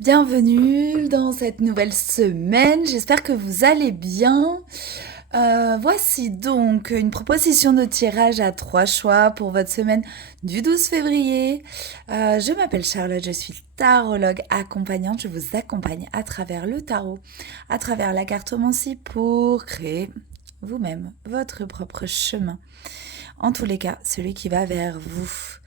Bienvenue dans cette nouvelle semaine, j'espère que vous allez bien. Voici donc une proposition de tirage à 3 choix pour votre semaine du 12 février. Je m'appelle Charlotte, je suis tarologue accompagnante. Je vous accompagne à travers le tarot, à travers la cartomancie pour créer vous-même votre propre chemin. En tous les cas, celui qui va vers vous.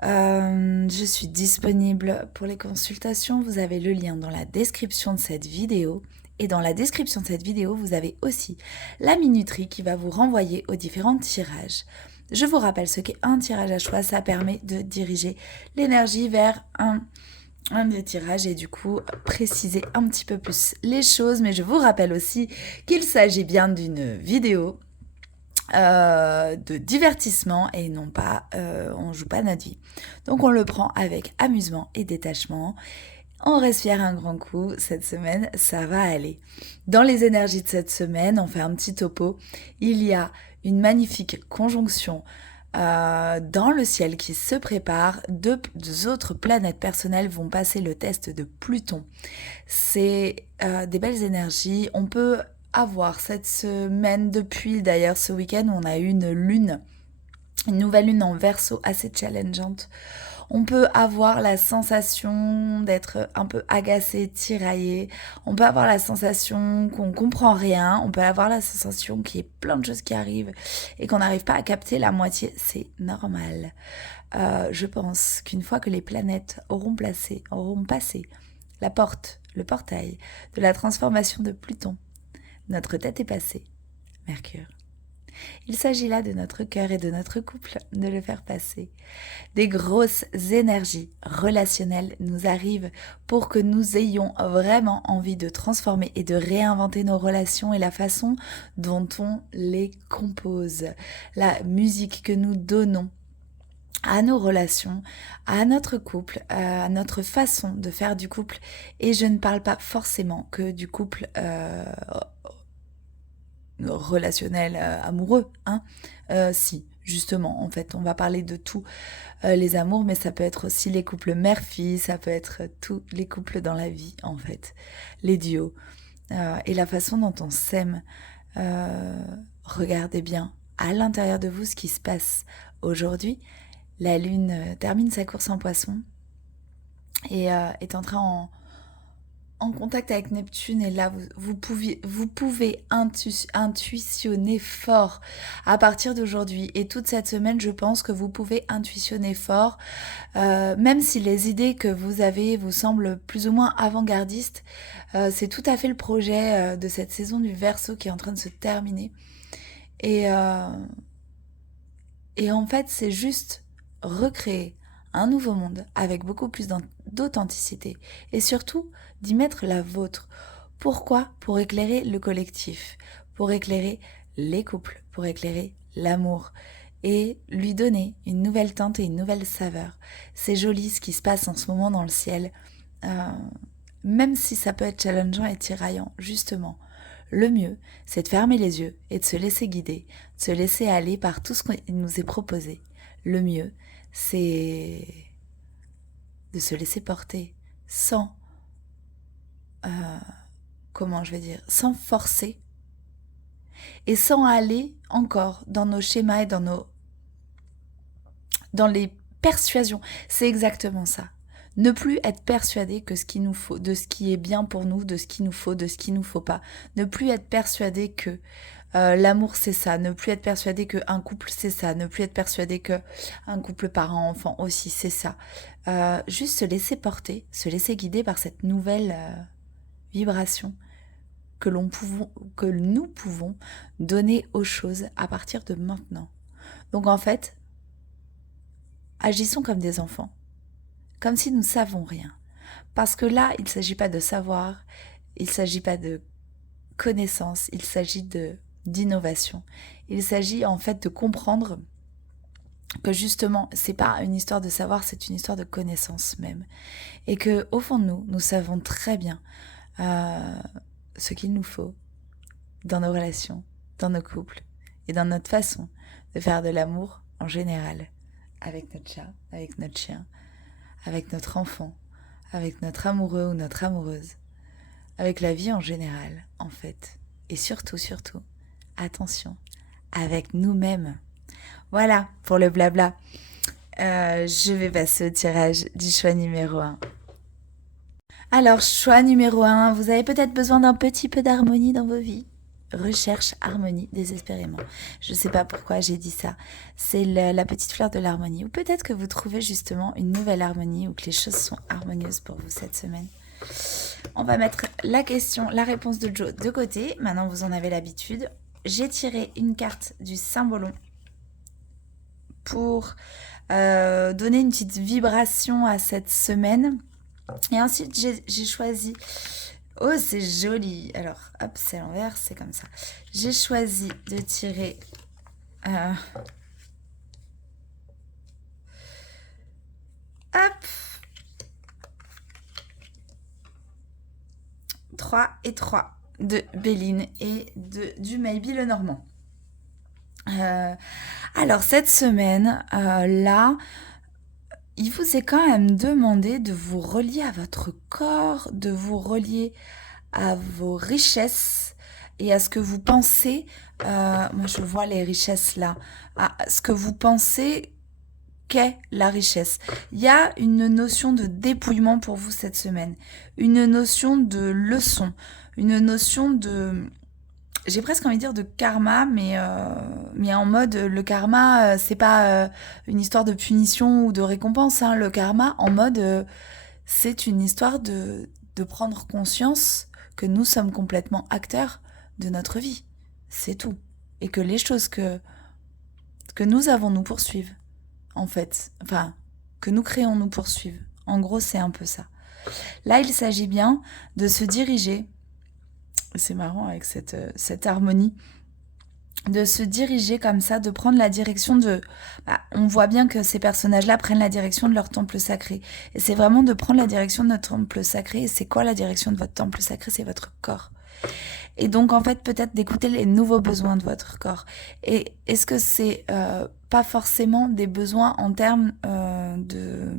Je suis disponible pour les consultations. Vous avez le lien dans la description de cette vidéo. Et dans la description de cette vidéo, vous avez aussi la minuterie qui va vous renvoyer aux différents tirages. Je vous rappelle ce qu'est un tirage à choix. Ça permet de diriger l'énergie vers un des tirages et du coup préciser un petit peu plus les choses. Mais je vous rappelle aussi qu'il s'agit bien d'une vidéo de divertissement et non pas on joue pas notre vie. Donc on le prend avec amusement et détachement. On respire un grand coup, cette semaine ça va aller. Dans les énergies de cette semaine, on fait un petit topo. Il y a une magnifique conjonction dans le ciel qui se prépare. Deux autres planètes personnelles vont passer le test de Pluton. C'est des belles énergies. On peut avoir cette semaine, depuis d'ailleurs ce week-end où on a eu une nouvelle lune en Verseau assez challengeante. On peut avoir la sensation d'être un peu agacé, tiraillé. On peut avoir la sensation qu'on comprend rien. On peut avoir la sensation qu'il y ait plein de choses qui arrivent et qu'on n'arrive pas à capter la moitié. C'est normal. Je pense qu'une fois que les planètes auront passé la porte, le portail de la transformation de Pluton, notre tête est passée, Mercure. Il s'agit là de notre cœur et de notre couple, de le faire passer. Des grosses énergies relationnelles nous arrivent pour que nous ayons vraiment envie de transformer et de réinventer nos relations et la façon dont on les compose. La musique que nous donnons à nos relations, à notre couple, à notre façon de faire du couple. Et je ne parle pas forcément que du couple relationnel amoureux, hein. Si, justement, en fait, on va parler de tous les amours, mais ça peut être aussi les couples mère-fille, ça peut être tous les couples dans la vie, en fait, les duos, et la façon dont on s'aime. Regardez bien à l'intérieur de vous ce qui se passe aujourd'hui. La lune termine sa course en poisson et est entrée en contact avec Neptune. Et là, vous pouvez intuitionner fort à partir d'aujourd'hui. Et toute cette semaine, je pense que vous pouvez intuitionner fort. Même si les idées que vous avez vous semblent plus ou moins avant-gardistes, c'est tout à fait le projet de cette saison du Verseau qui est en train de se terminer. Et en fait, c'est juste recréer un nouveau monde avec beaucoup plus d'authenticité et surtout d'y mettre la vôtre. Pourquoi ? Pour éclairer le collectif, pour éclairer les couples, pour éclairer l'amour et lui donner une nouvelle teinte et une nouvelle saveur. C'est joli ce qui se passe en ce moment dans le ciel, même si ça peut être challengeant et tiraillant, justement. Le mieux, c'est de fermer les yeux et de se laisser guider, de se laisser aller par tout ce qui nous est proposé. Le mieux, c'est de se laisser porter sans, comment je vais dire, sans forcer et sans aller encore dans nos schémas et dans les persuasions. C'est exactement ça. Ne plus être persuadé que ce qu'il nous faut, de ce qui est bien pour nous, de ce qu'il nous faut, de ce qu'il nous faut pas. Ne plus être persuadé que l'amour c'est ça, ne plus être persuadé qu'un couple c'est ça, ne plus être persuadé qu'un couple parent-enfant aussi c'est ça. Juste se laisser porter, se laisser guider par cette nouvelle vibration que nous pouvons donner aux choses à partir de maintenant. Donc en fait, agissons comme des enfants, comme si nous ne savons rien. Parce que là, il ne s'agit pas de savoir, il ne s'agit pas de connaissance, il s'agit d'innovation. Il s'agit en fait de comprendre que justement, c'est pas une histoire de savoir, c'est une histoire de connaissance même. Et que au fond de nous, nous savons très bien ce qu'il nous faut dans nos relations, dans nos couples et dans notre façon de faire de l'amour en général, avec notre chat, avec notre chien, avec notre enfant, avec notre amoureux ou notre amoureuse, avec la vie en général, en fait. Et surtout, surtout, attention, avec nous-mêmes. Voilà pour le blabla. Je vais passer au tirage du choix numéro 1. Alors, choix numéro 1, vous avez peut-être besoin d'un petit peu d'harmonie dans vos vies. Recherche harmonie désespérément. Je ne sais pas pourquoi j'ai dit ça. C'est la petite fleur de l'harmonie. Ou peut-être que vous trouvez justement une nouvelle harmonie ou que les choses sont harmonieuses pour vous cette semaine. On va mettre la réponse de Joe de côté. Maintenant, vous en avez l'habitude. J'ai tiré une carte du Symbolon pour donner une petite vibration à cette semaine. Et ensuite, j'ai choisi... Oh, c'est joli. Alors, hop, c'est l'envers, c'est comme ça. J'ai choisi de tirer... Hop 3 et 3 de Béline et du Maybe le Normand. Alors, cette semaine, là... il vous est quand même demandé de vous relier à votre corps, de vous relier à vos richesses et à ce que vous pensez. Moi, je vois les richesses là. À ce que vous pensez qu'est la richesse. Il y a une notion de dépouillement pour vous cette semaine. Une notion de leçon. Une notion de... j'ai presque envie de dire de karma, mais en mode le karma, c'est pas une histoire de punition ou de récompense. Hein. Le karma, en mode, c'est une histoire de prendre conscience que nous sommes complètement acteurs de notre vie. C'est tout. Et que les choses que nous avons nous poursuivent, en fait. Enfin, que nous créons nous poursuivent. En gros, c'est un peu ça. Là, il s'agit bien de se diriger. C'est marrant avec cette harmonie, de se diriger comme ça, de prendre la direction de... on voit bien que ces personnages-là prennent la direction de leur temple sacré. Et c'est vraiment de prendre la direction de notre temple sacré. Et c'est quoi la direction de votre temple sacré? C'est votre corps. Et donc, en fait, peut-être d'écouter les nouveaux besoins de votre corps. Et est-ce que c'est pas forcément des besoins en termes de...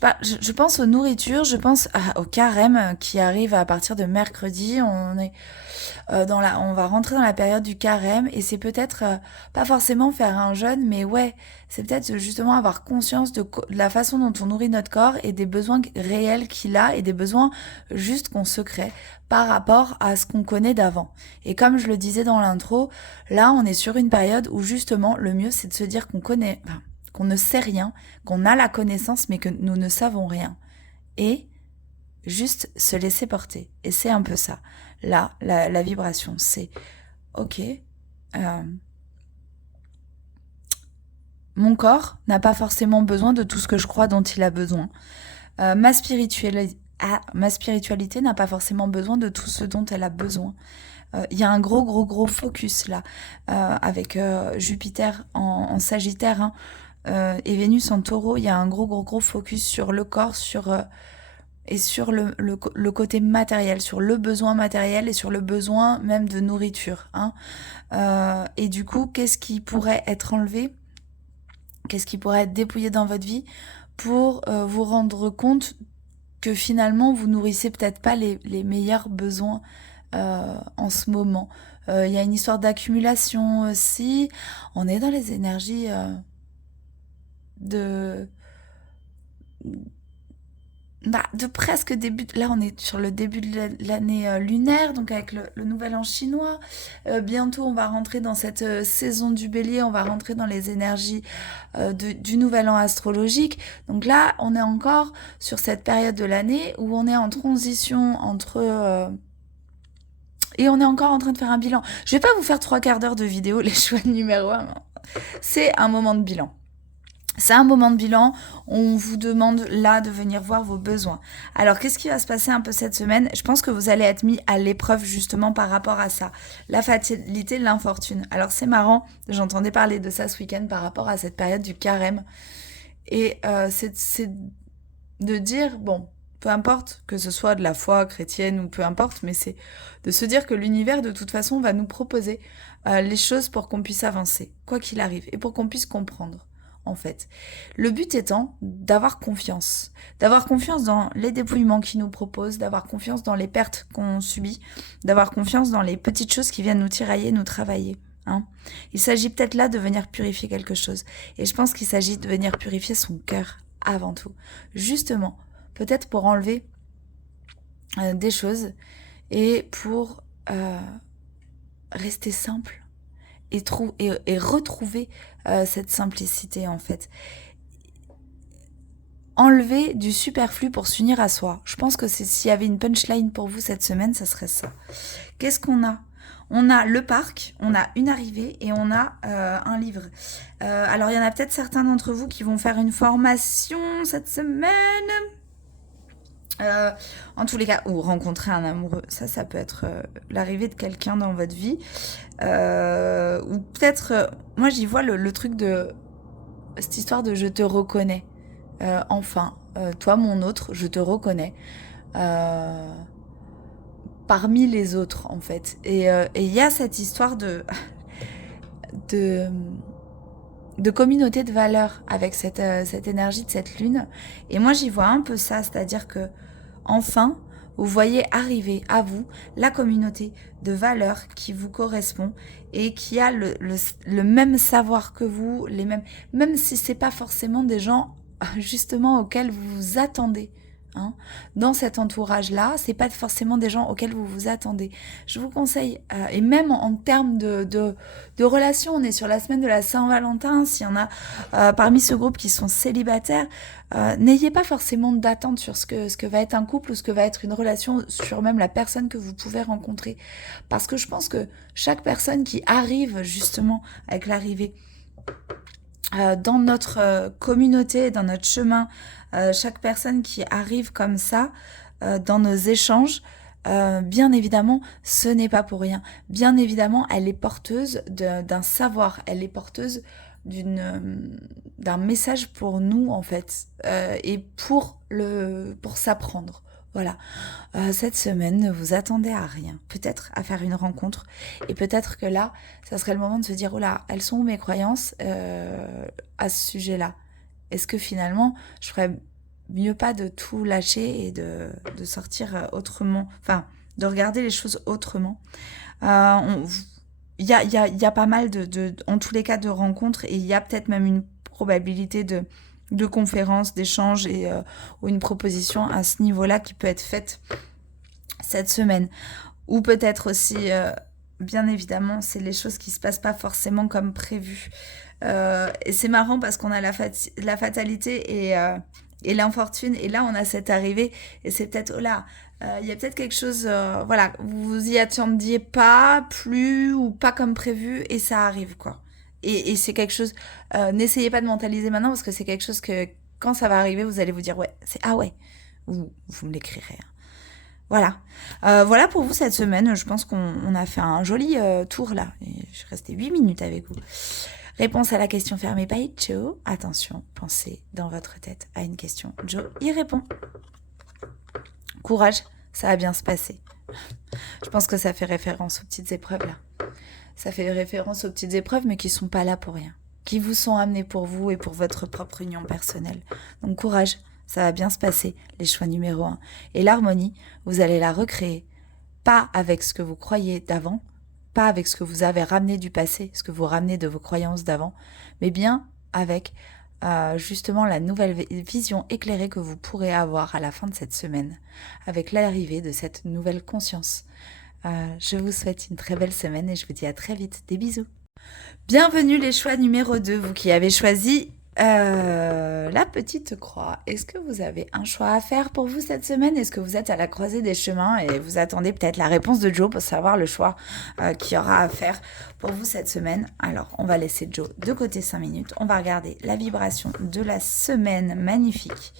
je pense aux nourritures, je pense au carême qui arrive à partir de mercredi. On est on va rentrer dans la période du carême et c'est peut-être pas forcément faire un jeûne, mais ouais, c'est peut-être justement avoir conscience de la façon dont on nourrit notre corps et des besoins réels qu'il a et des besoins juste qu'on se crée par rapport à ce qu'on connaît d'avant. Et comme je le disais dans l'intro, là on est sur une période où justement le mieux c'est de se dire qu'on connaît... qu'on ne sait rien, qu'on a la connaissance mais que nous ne savons rien. Et juste se laisser porter. Et c'est un peu ça. Là, la vibration, c'est ok, mon corps n'a pas forcément besoin de tout ce que je crois dont il a besoin. Ma spiritualité n'a pas forcément besoin de tout ce dont elle a besoin. Il y a un gros focus là, avec Jupiter en Sagittaire, hein, et Vénus en Taureau. Il y a un gros focus sur le corps, et sur le côté matériel, sur le besoin matériel et sur le besoin même de nourriture. Hein. Et du coup, qu'est-ce qui pourrait être enlevé? Qu'est-ce qui pourrait être dépouillé dans votre vie pour vous rendre compte que finalement, vous nourrissez peut-être pas les meilleurs besoins en ce moment. Il y a une histoire d'accumulation aussi. On est dans les énergies de presque début... Là, on est sur le début de l'année lunaire, donc avec le nouvel an chinois. Bientôt, on va rentrer dans cette saison du bélier, on va rentrer dans les énergies du nouvel an astrologique. Donc là, on est encore sur cette période de l'année où on est en transition entre... et on est encore en train de faire un bilan. Je vais pas vous faire 3 quarts d'heure de vidéo, les choix numéro 1. C'est un moment de bilan. C'est un moment de bilan, on vous demande là de venir voir vos besoins. Alors qu'est-ce qui va se passer un peu cette semaine? Je pense que vous allez être mis à l'épreuve justement par rapport à ça. La fatalité, l'infortune. Alors c'est marrant, j'entendais parler de ça ce week-end par rapport à cette période du carême. Et c'est de dire, bon, peu importe que ce soit de la foi chrétienne ou peu importe, mais c'est de se dire que l'univers de toute façon va nous proposer les choses pour qu'on puisse avancer, quoi qu'il arrive, et pour qu'on puisse comprendre. en fait. Le but étant d'avoir confiance dans les dépouillements qu'ils nous proposent, d'avoir confiance dans les pertes qu'on subit, d'avoir confiance dans les petites choses qui viennent nous tirailler, nous travailler. Hein. Il s'agit peut-être là de venir purifier quelque chose. Et je pense qu'il s'agit de venir purifier son cœur avant tout. Justement, peut-être pour enlever des choses et pour rester simple et retrouver cette simplicité en fait. Enlever du superflu pour s'unir à soi. Je pense que s'il y avait une punchline pour vous cette semaine, ça serait ça. Qu'est-ce qu'on a ? On a le parc, on a une arrivée et on a un livre. Alors, il y en a peut-être certains d'entre vous qui vont faire une formation cette semaine. En tous les cas, ou rencontrer un amoureux. Ça peut être l'arrivée de quelqu'un dans votre vie. Ou peut-être, moi j'y vois le truc de cette histoire de je te reconnais. Enfin, toi mon autre, je te reconnais. Parmi les autres en fait. Et il y a cette histoire de communauté de valeurs avec cette énergie de cette lune. Et moi j'y vois un peu ça, c'est-à-dire que enfin, vous voyez arriver à vous la communauté de valeurs qui vous correspond et qui a le même savoir que vous, même si c'est pas forcément des gens justement auxquels vous vous attendez. Hein. Dans cet entourage-là, c'est pas forcément des gens auxquels vous vous attendez. Je vous conseille, et même en termes de relations, on est sur la semaine de la Saint-Valentin, s'il y en a parmi ce groupe qui sont célibataires, n'ayez pas forcément d'attente sur ce que va être un couple ou ce que va être une relation, sur même la personne que vous pouvez rencontrer. Parce que je pense que chaque personne qui arrive justement avec l'arrivée dans notre communauté, dans notre chemin, chaque personne qui arrive comme ça dans nos échanges, bien évidemment, ce n'est pas pour rien. Bien évidemment, elle est porteuse d'un savoir, elle est porteuse d'un message pour nous en fait, et pour s'apprendre. Voilà, cette semaine, ne vous attendez à rien, peut-être à faire une rencontre, et peut-être que là, ça serait le moment de se dire, oh là, elles sont où mes croyances à ce sujet-là ? Est-ce que finalement, je ferais mieux pas de tout lâcher et de sortir autrement, enfin, de regarder les choses autrement. Il y a pas mal en tous les cas, de rencontres, et il y a peut-être même une probabilité de conférences, d'échanges ou une proposition à ce niveau-là qui peut être faite cette semaine. Ou peut-être aussi, bien évidemment, c'est les choses qui se passent pas forcément comme prévu. Et c'est marrant parce qu'on a la fatalité et l'infortune, et là on a cette arrivée, et c'est peut-être, oh là, il y a peut-être quelque chose, voilà, vous y attendiez pas, plus, ou pas comme prévu, et ça arrive, quoi. Et c'est quelque chose, n'essayez pas de mentaliser maintenant, parce que c'est quelque chose que, quand ça va arriver, vous allez vous dire, ouais, c'est ah ouais, vous me l'écrirez. Hein. Voilà. Voilà pour vous cette semaine, je pense qu'on a fait un joli tour, là. Je suis restée 8 minutes avec vous. Réponse à la question fermée by Joe. Attention, pensez dans votre tête à une question. Joe y répond. Courage, ça va bien se passer. Je pense que ça fait référence aux petites épreuves là. Ça fait référence aux petites épreuves, mais qui sont pas là pour rien. Qui vous sont amenées pour vous et pour votre propre union personnelle. Donc courage, ça va bien se passer, les choix numéro 1. Et l'harmonie, vous allez la recréer. Pas avec ce que vous croyez d'avant, pas avec ce que vous avez ramené du passé, ce que vous ramenez de vos croyances d'avant, mais bien avec justement la nouvelle vision éclairée que vous pourrez avoir à la fin de cette semaine, avec l'arrivée de cette nouvelle conscience. Je vous souhaite une très belle semaine et je vous dis à très vite. Des bisous. Bienvenue les choix numéro 2, vous qui avez choisi la petite croix. Est-ce que vous avez un choix à faire pour vous cette semaine ? Est-ce que vous êtes à la croisée des chemins et vous attendez peut-être la réponse de Joe pour savoir le choix qu'il y aura à faire pour vous cette semaine ? Alors, on va laisser Joe de côté 5 minutes. On va regarder la vibration de la semaine magnifique.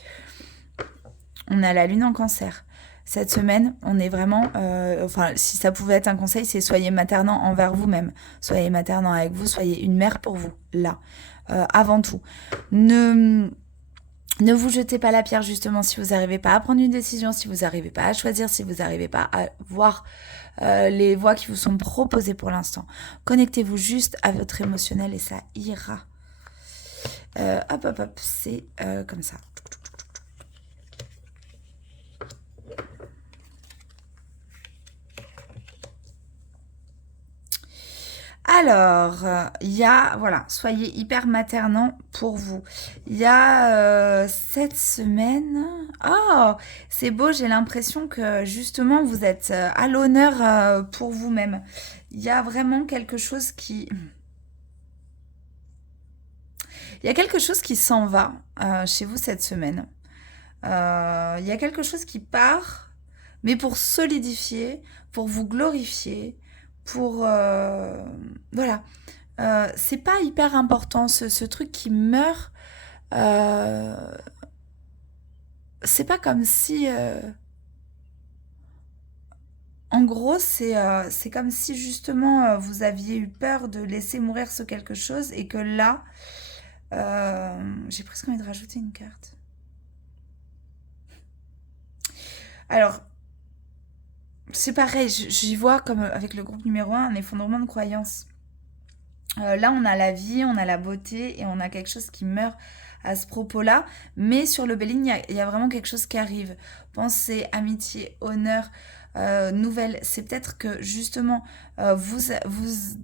On a la lune en cancer. Cette semaine, on est vraiment... enfin, si ça pouvait être un conseil, c'est soyez maternant envers vous-même. Soyez maternant avec vous, soyez une mère pour vous, là. Avant tout. Ne vous jetez pas la pierre, justement, si vous n'arrivez pas à prendre une décision, si vous n'arrivez pas à choisir, si vous n'arrivez pas à voir les voies qui vous sont proposées pour l'instant. Connectez-vous juste à votre émotionnel et ça ira. Hop, hop, hop, c'est comme ça. Alors, il y a, voilà, soyez hyper maternant pour vous. Il y a cette semaine. Oh, c'est beau, j'ai l'impression que justement vous êtes à l'honneur pour vous-même. Il y a vraiment quelque chose qui. Il y a quelque chose qui s'en va chez vous cette semaine. Il y a quelque chose qui part, mais pour solidifier, pour vous glorifier, pour voilà. C'est pas hyper important ce truc qui meurt. euh, c'est pas comme si en gros c'est comme si justement vous aviez eu peur de laisser mourir ce quelque chose et que là j'ai presque envie de rajouter une carte. Alors c'est pareil, j'y vois comme avec le groupe numéro un effondrement de croyances. Là, on a la vie, on a la beauté et on a quelque chose qui meurt à ce propos-là. Mais sur le Béline, il y a vraiment quelque chose qui arrive. Pensée, amitié, honneur, nouvelle. C'est peut-être que justement, vous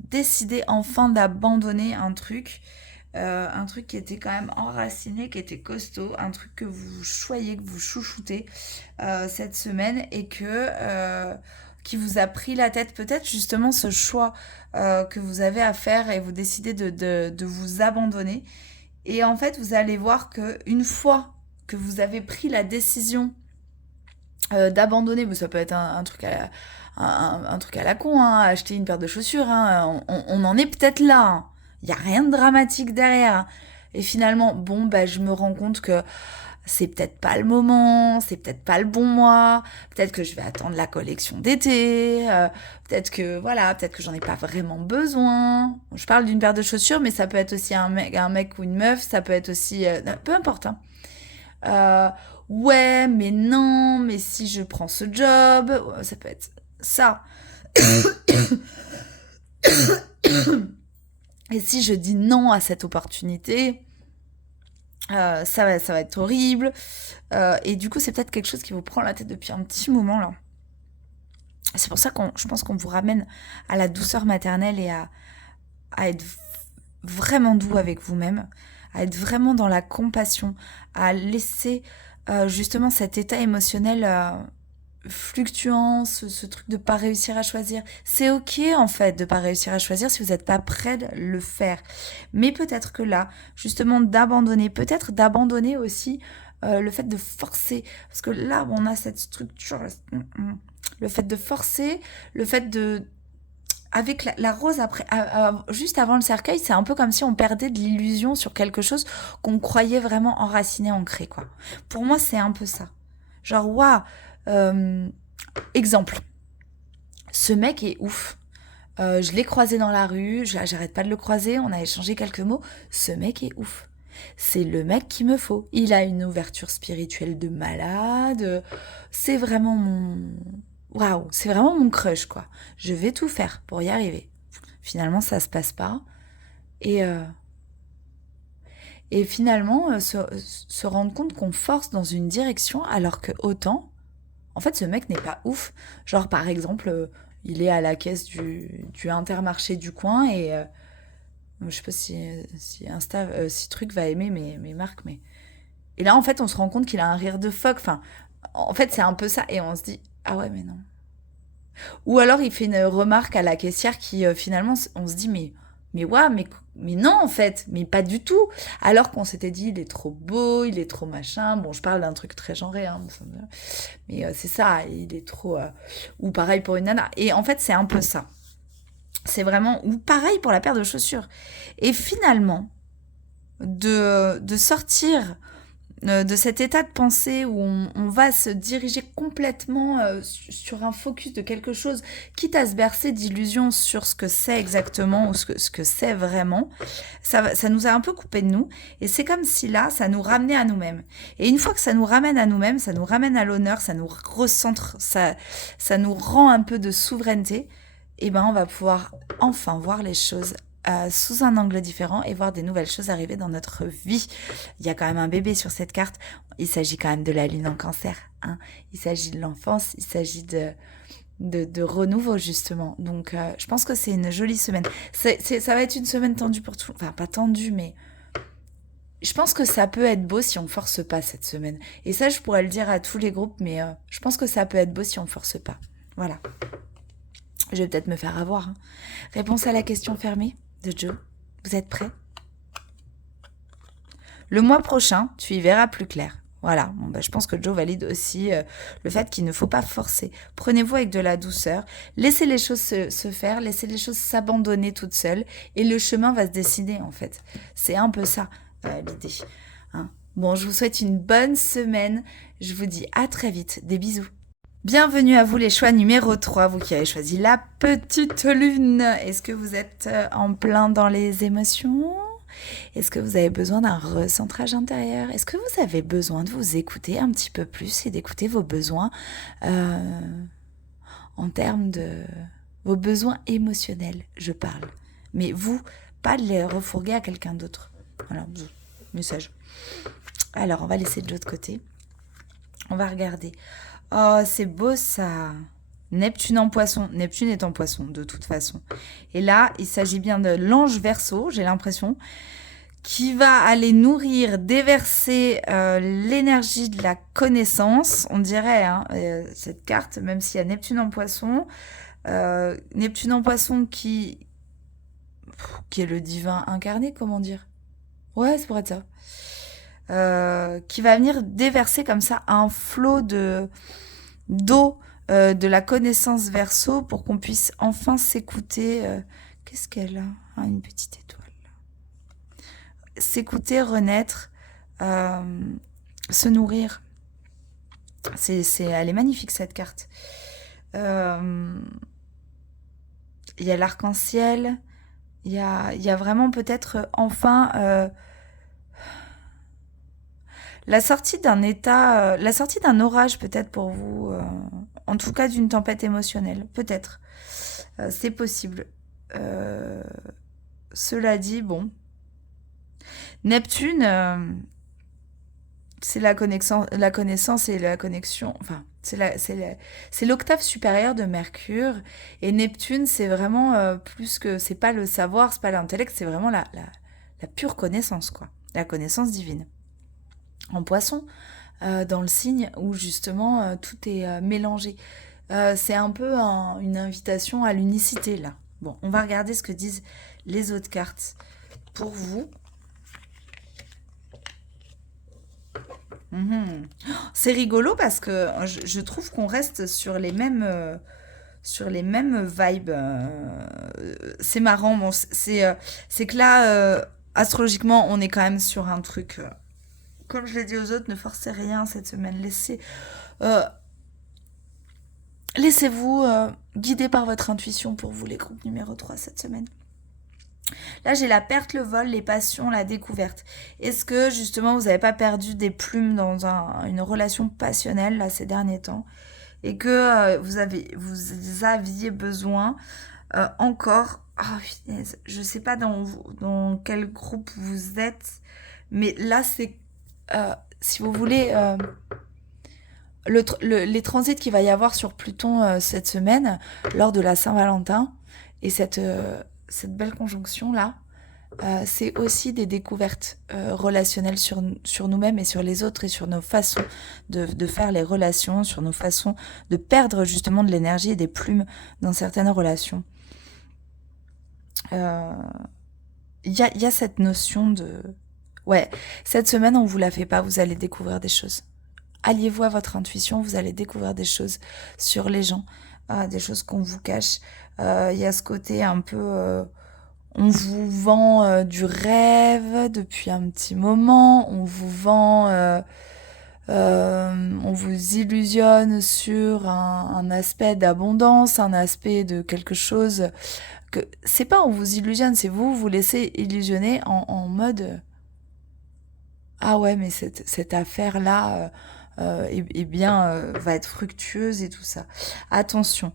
décidez enfin d'abandonner un truc qui était quand même enraciné, qui était costaud, un truc que vous choyez, que vous chouchoutez cette semaine et qui vous a pris la tête. Peut-être justement ce choix que vous avez à faire et vous décidez de vous abandonner. Et en fait, vous allez voir que une fois que vous avez pris la décision d'abandonner, mais ça peut être un truc un truc à la con, hein, acheter une paire de chaussures, hein, on en est peut-être là. Hein. Il n'y a rien de dramatique derrière. Hein. Et finalement, bon, bah, je me rends compte que c'est peut-être pas le moment, c'est peut-être pas le bon mois, peut-être que je vais attendre la collection d'été, peut-être que voilà, peut-être que j'en ai pas vraiment besoin. Je parle d'une paire de chaussures, mais ça peut être aussi un mec ou une meuf, ça peut être aussi peu importe. Hein. Euh, ouais, mais non, mais si je prends ce job, ça peut être ça. Et si je dis non à cette opportunité, ça va être horrible. Et du coup, c'est peut-être quelque chose qui vous prend la tête depuis un petit moment là. C'est pour ça je pense qu'on vous ramène à la douceur maternelle et à être vraiment doux avec vous-même, à être vraiment dans la compassion, à laisser justement cet état émotionnel fluctuant, ce truc de pas réussir à choisir. C'est ok en fait de pas réussir à choisir si vous n'êtes pas prêt de le faire. Mais peut-être que là, justement d'abandonner, peut-être d'abandonner aussi le fait de forcer. Parce que là, on a cette structure, le fait de forcer, le fait de avec la rose après, juste avant le cercueil, c'est un peu comme si on perdait de l'illusion sur quelque chose qu'on croyait vraiment enraciné, ancré, quoi. Pour moi, c'est un peu ça. Genre, waouh, exemple, ce mec est ouf. Je l'ai croisé dans la rue, j'arrête pas de le croiser, on a échangé quelques mots. Ce mec est ouf. C'est le mec qu'il me faut. Il a une ouverture spirituelle de malade. C'est vraiment mon... Waouh, c'est vraiment mon crush, quoi. Je vais tout faire pour y arriver. Finalement, ça se passe pas. Et, euh, et finalement, se rendre compte qu'on force dans une direction alors que autant, en fait, ce mec n'est pas ouf. Genre, par exemple, il est à la caisse du Intermarché du coin et je sais pas si Truc va aimer mes marques, mais... Et là, en fait, on se rend compte qu'il a un rire de phoque. Enfin, en fait, c'est un peu ça. Et on se dit, ah ouais, mais non. Ou alors, il fait une remarque à la caissière qui, finalement, on se dit, mais ouais, mais non, en fait. Mais pas du tout. Alors qu'on s'était dit, il est trop beau, il est trop machin. Bon, je parle d'un truc très genré, hein, mais c'est ça, il est trop... Ou pareil pour une nana. Et en fait, c'est un peu ça. C'est vraiment... Ou pareil pour la paire de chaussures. Et finalement, de sortir de cet état de pensée où on va se diriger complètement sur un focus de quelque chose, quitte à se bercer d'illusions sur ce que c'est exactement ou ce que c'est vraiment, ça nous a un peu coupé de nous. Et c'est comme si là, ça nous ramenait à nous-mêmes. Et une fois que ça nous ramène à nous-mêmes, ça nous ramène à l'honneur, ça nous recentre, ça nous rend un peu de souveraineté, et ben on va pouvoir enfin voir les choses sous un angle différent et voir des nouvelles choses arriver dans notre vie. Il y a quand même un bébé sur cette carte. Il s'agit quand même de la lune en cancer. Hein. Il s'agit de l'enfance, il s'agit de renouveau justement. Donc je pense que c'est une jolie semaine. Ça va être une semaine tendue pour tout. Enfin pas tendue mais je pense que ça peut être beau si on force pas cette semaine. Et ça je pourrais le dire à tous les groupes mais je pense que ça peut être beau si on force pas. Voilà. Je vais peut-être me faire avoir. Hein. Réponse à la question fermée de Joe. Vous êtes prêts? Le mois prochain, tu y verras plus clair. Voilà, bon, je pense que Joe valide aussi le fait qu'il ne faut pas forcer. Prenez-vous avec de la douceur, laissez les choses se faire, laissez les choses s'abandonner toutes seules et le chemin va se dessiner en fait. C'est un peu ça l'idée. Hein. Bon, je vous souhaite une bonne semaine. Je vous dis à très vite. Des bisous. Bienvenue à vous les choix numéro 3, vous qui avez choisi la petite lune. Est-ce que vous êtes en plein dans les émotions ? Est-ce que vous avez besoin d'un recentrage intérieur ? Est-ce que vous avez besoin de vous écouter un petit peu plus et d'écouter vos besoins en termes de vos besoins émotionnels, je parle. Mais vous, pas de les refourguer à quelqu'un d'autre. Voilà, message. Alors, on va laisser de l'autre côté. On va regarder. Oh, c'est beau ça. Neptune en poisson. Neptune est en poisson, de toute façon. Et là, il s'agit bien de l'ange Verseau, j'ai l'impression, qui va aller nourrir, déverser l'énergie de la connaissance, on dirait, hein, cette carte, même s'il y a Neptune en poisson. Neptune en poisson qui est le divin incarné, comment dire ? Ouais, c'est pour être ça. Qui va venir déverser comme ça un flot d'eau de la connaissance Verseau pour qu'on puisse enfin s'écouter. Qu'est-ce qu'elle a ? Ah, une petite étoile. S'écouter, renaître, se nourrir. Elle est magnifique cette carte. Il y a l'arc-en-ciel. Il y a vraiment peut-être enfin la sortie d'un état, la sortie d'un orage peut-être pour vous, en tout cas d'une tempête émotionnelle, peut-être. C'est possible. Cela dit, bon. Neptune, c'est la connaissance et la connexion. Enfin, c'est l'octave supérieure de Mercure. Et Neptune, c'est vraiment plus que. C'est pas le savoir, c'est pas l'intellect, c'est vraiment la pure connaissance, quoi. La connaissance divine. En poisson, dans le signe où justement tout est mélangé. C'est un peu une invitation à l'unicité là. Bon, on va regarder ce que disent les autres cartes pour vous. C'est rigolo parce que je trouve qu'on reste sur les mêmes vibes. C'est marrant. Bon, c'est que là, astrologiquement, on est quand même sur un truc. Comme je l'ai dit aux autres, ne forcez rien cette semaine. Laissez-vous guider par votre intuition pour vous, les groupes numéro 3 cette semaine. Là, j'ai la perte, le vol, les passions, la découverte. Est-ce que, justement, vous n'avez pas perdu des plumes dans une relation passionnelle, là, ces derniers temps, et que vous aviez besoin encore... Oh, je ne sais pas dans quel groupe vous êtes, mais là, c'est... si vous voulez... les transits qu'il va y avoir sur Pluton cette semaine, lors de la Saint-Valentin, et cette belle conjonction-là, c'est aussi des découvertes relationnelles sur nous-mêmes et sur les autres et sur nos façons de faire les relations, sur nos façons de perdre justement de l'énergie et des plumes dans certaines relations. Il y a cette notion de... Ouais, cette semaine, on ne vous la fait pas, vous allez découvrir des choses. Alliez-vous à votre intuition, vous allez découvrir des choses sur les gens, des choses qu'on vous cache. Il y a ce côté un peu... on vous vend du rêve depuis un petit moment, on vous vend... on vous illusionne sur un aspect d'abondance, un aspect de quelque chose que... C'est pas on vous illusionne, c'est vous laissez illusionner en mode... Ah ouais, mais cette affaire-là... va être fructueuse et tout ça. Attention,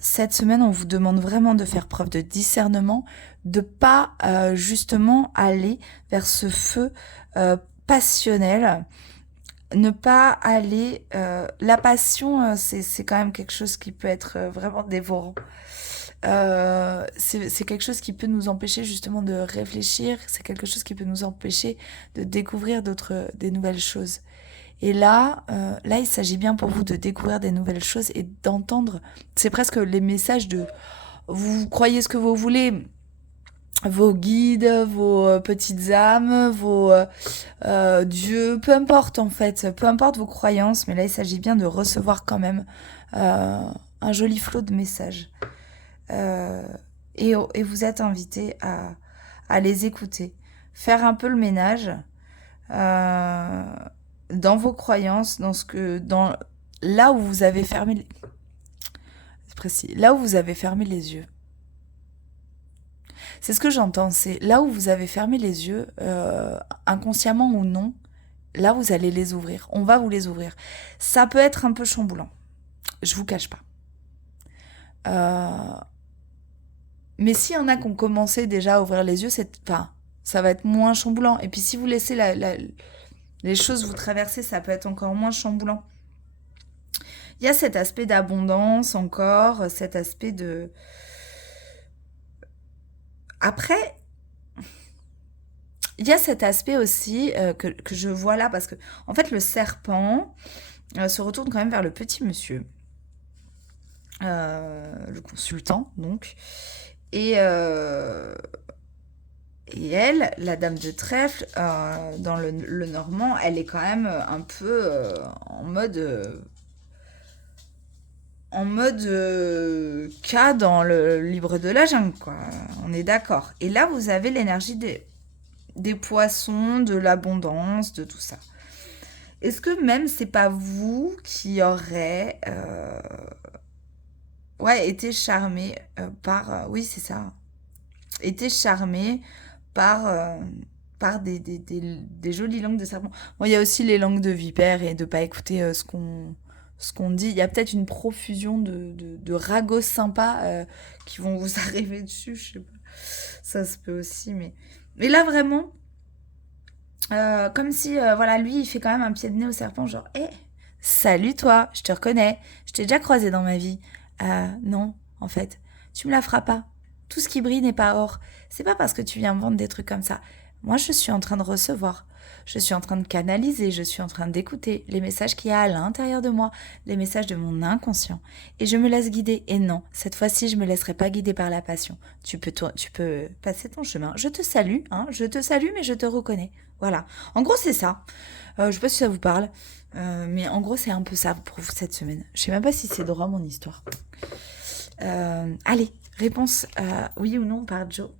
cette semaine, on vous demande vraiment de faire preuve de discernement, de pas justement aller vers ce feu passionnel, ne pas aller... la passion, c'est quand même quelque chose qui peut être vraiment dévorant. C'est quelque chose qui peut nous empêcher justement de réfléchir, c'est quelque chose qui peut nous empêcher de découvrir des nouvelles choses. Et là, il s'agit bien pour vous de découvrir des nouvelles choses et d'entendre. C'est presque les messages de vous croyez ce que vous voulez, vos guides, vos petites âmes, vos dieux, peu importe en fait, peu importe vos croyances, mais là il s'agit bien de recevoir quand même un joli flot de messages. Et vous êtes invité à les écouter, faire un peu le ménage. Dans vos croyances, là où vous avez fermé, c'est précis, là où vous avez fermé les yeux. C'est ce que j'entends, c'est là où vous avez fermé les yeux, inconsciemment ou non, là vous allez les ouvrir. On va vous les ouvrir. Ça peut être un peu chamboulant, je vous cache pas. Mais s'il y en a qui ont commencé déjà à ouvrir les yeux, ça va être moins chamboulant. Et puis si vous laissez les choses vous traverser, ça peut être encore moins chamboulant. Il y a cet aspect d'abondance encore, cet aspect de... Après, il y a cet aspect aussi que je vois là, parce que en fait le serpent se retourne quand même vers le petit monsieur, le consultant donc, et elle, la dame de trèfle, dans le normand, elle est quand même un peu en mode cas dans le livre de la jungle, quoi. On est d'accord. Et là, vous avez l'énergie des poissons, de l'abondance, de tout ça. Est-ce que même c'est pas vous qui aurez été charmé par... oui, c'est ça. Été charmé par des jolies langues de serpent. Bon, il y a aussi les langues de vipère et de pas écouter ce qu'on dit. Il y a peut-être une profusion de ragots sympas qui vont vous arriver dessus, je sais pas. Ça se peut aussi, mais là vraiment, comme si, voilà, lui, il fait quand même un pied de nez au serpent, genre, hé, salut toi, je te reconnais, je t'ai déjà croisé dans ma vie. Non, en fait, tu me la feras pas. Tout ce qui brille n'est pas or. C'est pas parce que tu viens me vendre des trucs comme ça. Moi, je suis en train de recevoir. Je suis en train de canaliser, je suis en train d'écouter les messages qu'il y a à l'intérieur de moi, les messages de mon inconscient. Et je me laisse guider. Et non, cette fois-ci, je me laisserai pas guider par la passion. Tu peux passer ton chemin. Je te salue, hein, je te salue, mais je te reconnais. Voilà. En gros, c'est ça. Je sais pas si ça vous parle, mais en gros, c'est un peu ça pour vous cette semaine. Je sais même pas si c'est drôle mon histoire. Allez, réponse oui ou non par Joe.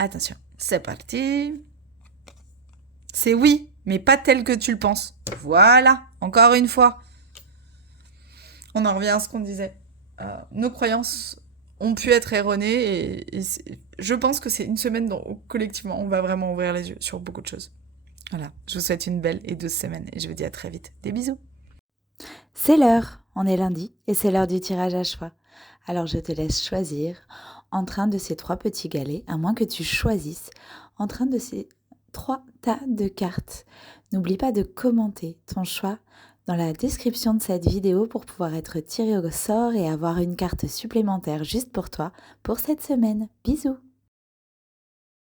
Attention, c'est parti. C'est oui, mais pas tel que tu le penses. Voilà, encore une fois. On en revient à ce qu'on disait. Nos croyances ont pu être erronées et je pense que c'est une semaine dont collectivement on va vraiment ouvrir les yeux sur beaucoup de choses. Voilà, je vous souhaite une belle et douce semaine et je vous dis à très vite. Des bisous. C'est l'heure, on est lundi et c'est l'heure du tirage à choix. Alors je te laisse choisir entre un de ces 3 petits galets, à moins que tu choisisses entre un de ces 3 tas de cartes. N'oublie pas de commenter ton choix dans la description de cette vidéo pour pouvoir être tiré au sort et avoir une carte supplémentaire juste pour toi pour cette semaine. Bisous!